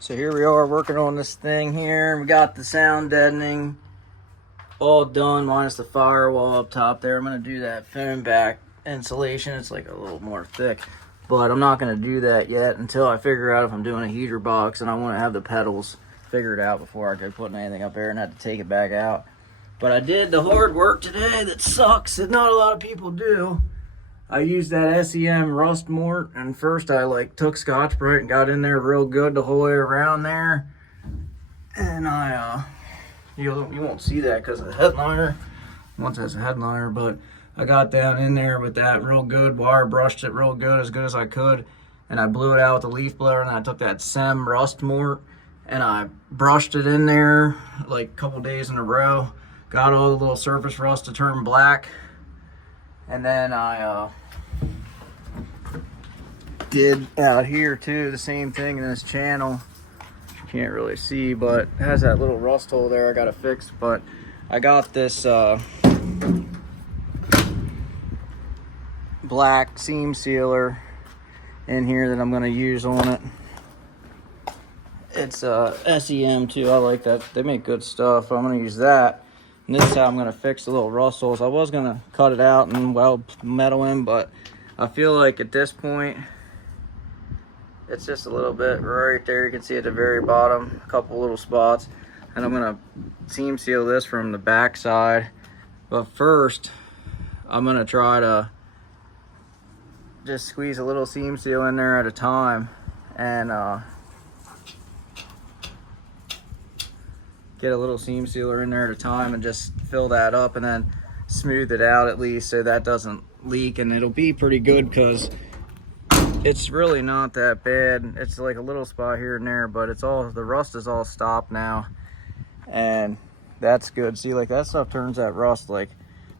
So here we are working on this thing here. We got the sound deadening all done minus the firewall up top there. I'm going to do that foam back insulation. It's like a little more thick, but I'm not going to do that yet until I figure out if I'm doing a heater box, and I want to have the pedals figured out before I go putting anything up there and have to take it back out. But I did the hard work today that sucks that not a lot of people do. I used that SEM rust mort, and first I took Scotch-Brite and got in there real good the whole way around there. And you won't see that because of the headliner. Once has a headliner, but I got down in there with that real good, wire brushed it real good as I could, and I blew it out with the leaf blower, and I took that SEM rust mort and I brushed it in there like a couple days in a row. Got all the little surface rust to turn black. And then I did out here too, the same thing in this channel. Can't really see, but it has that little rust hole there I gotta fix. But I got this black seam sealer in here that I'm gonna use on it. It's SEM too, I like that. They make good stuff. I'm gonna use that. And this is how I'm going to fix the little rust holes. I was going to cut it out and weld metal in, but I feel like at this point, it's just a little bit right there. You can see at the very bottom, a couple little spots. And I'm going to seam seal this from the back side. But first, I'm going to try to just squeeze a little seam seal in there at a time. And get a little seam sealer in there at a time and just fill that up and then smooth it out at least so that doesn't leak. And it'll be pretty good because it's really not that bad. It's like a little spot here and there, but it's all, the rust is all stopped now, and that's good. See, like that stuff turns that rust, like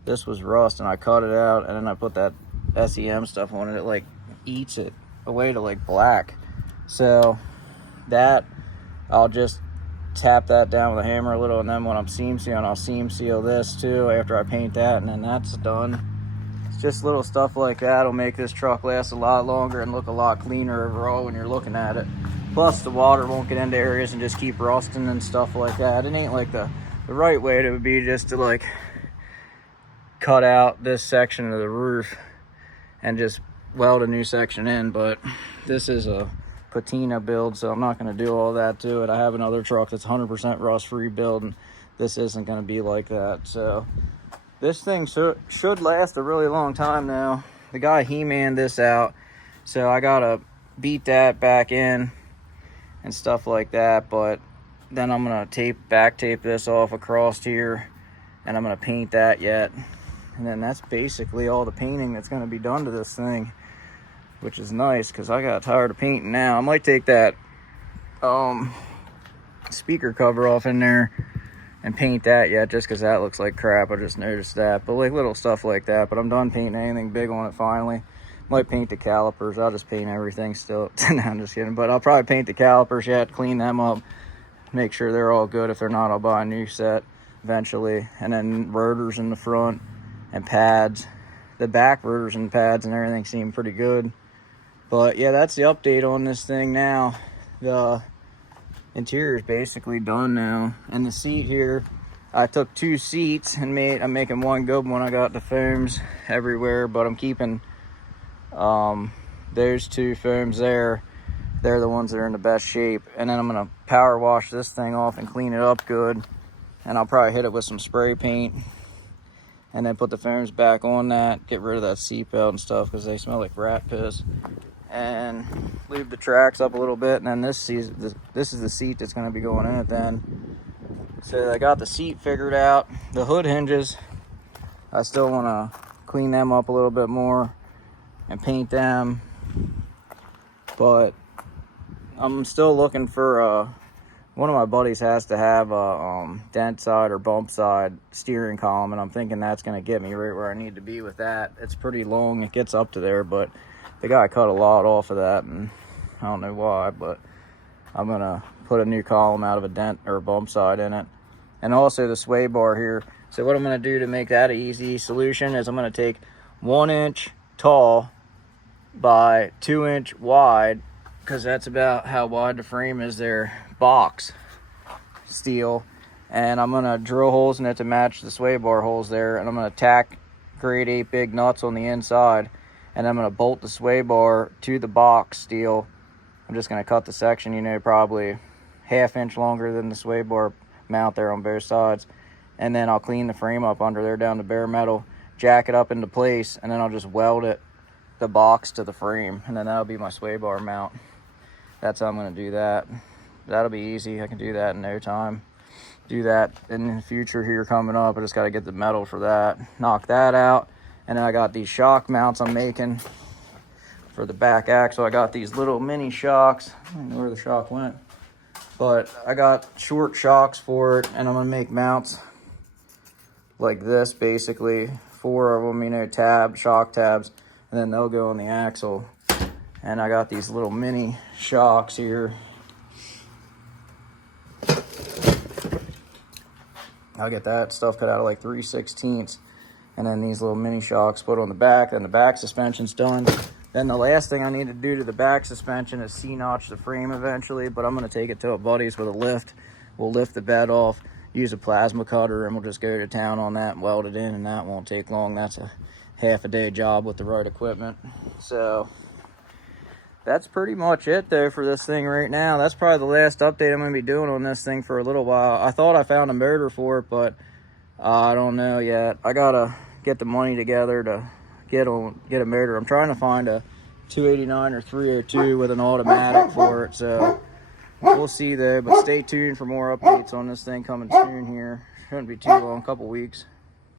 this was rust and I cut it out and then I put that SEM stuff on it. It like eats it away to like black. So that I'll just tap that down with a hammer a little, and then when I'm seam sealing, I'll seam seal this too after I paint that, and then that's done. It's just little stuff like that will make this truck last a lot longer and look a lot cleaner overall when you're looking at it. Plus the water won't get into areas and just keep rusting and stuff like that. It ain't like the right way to be just to like cut out this section of the roof and just weld a new section in, but this is a patina build, so I'm not going to do all that to it. I have another truck that's 100% rust free build, and this isn't going to be like that. So this thing should last a really long time now. The guy he-manned this out, so I gotta beat that back in and stuff like that. But then I'm gonna back tape this off across here, and I'm gonna paint that yet, and then that's basically all the painting that's going to be done to this thing, which is nice because I got tired of painting now. I might take that speaker cover off in there and paint that yet, just because that looks like crap. I just noticed that. But like little stuff like that. But I'm done painting anything big on it finally. Might paint the calipers. I'll just paint everything still. No, I'm just kidding. But I'll probably paint the calipers yet, clean them up, make sure they're all good. If they're not, I'll buy a new set eventually. And then rotors in the front and pads. The back rotors and pads and everything seem pretty good. But yeah, that's the update on this thing now. The interior is basically done now. And the seat here, I took 2 seats and I'm making one good one. I got the foams everywhere, but I'm keeping those 2 foams there. They're the ones that are in the best shape. And then I'm gonna power wash this thing off and clean it up good. And I'll probably hit it with some spray paint and then put the foams back on that, get rid of that seat belt and stuff because they smell like rat piss. And leave the tracks up a little bit, and then this is the seat that's going to be going in it then. So I got the seat figured out. The hood hinges, I still want to clean them up a little bit more and paint them, but I'm still looking for one of my buddies has to have a dent side or bump side steering column, and I'm thinking that's going to get me right where I need to be with that. It's pretty long, it gets up to there, but the guy cut a lot off of that, and I don't know why, but I'm gonna put a new column out of a dent or a bump side in it. And also the sway bar here. So what I'm gonna do to make that an easy solution is I'm gonna take 1 inch tall by 2 inch wide because that's about how wide the frame is there, box steel. And I'm gonna drill holes in it to match the sway bar holes there, and I'm gonna tack grade 8 big nuts on the inside, and I'm gonna bolt the sway bar to the box steel. I'm just gonna cut the section, you know, probably ½ inch longer than the sway bar mount there on both sides, and then I'll clean the frame up under there down to bare metal, jack it up into place, and then I'll just weld it, the box to the frame, and then that'll be my sway bar mount. That's how I'm gonna do that. That'll be easy. I can do that in no time. Do that in the future here coming up. I just got to get the metal for that, knock that out. And then I got these shock mounts I'm making for the back axle. I got these little mini shocks. I don't know where the shock went, but I got short shocks for it, and I'm gonna make mounts like this, basically 4 of them, you know, shock tabs, and then they'll go on the axle. And I got these little mini shocks here. I'll get that stuff cut out of like 3/16, and then these little mini shocks put on the back, and the back suspension's done. Then the last thing I need to do to the back suspension is C-notch the frame eventually, but I'm gonna take it to a buddy's with a lift. We'll lift the bed off, use a plasma cutter, and we'll just go to town on that and weld it in, and that won't take long. That's a half-a-day job with the right equipment. So that's pretty much it though for this thing right now. That's probably the last update I'm going to be doing on this thing for a little while. I thought I found a motor for it, but I don't know yet. I gotta get the money together to get a motor. I'm trying to find a 289 or 302 with an automatic for it, so we'll see though. But stay tuned for more updates on this thing coming soon here. Shouldn't be too long, a couple weeks.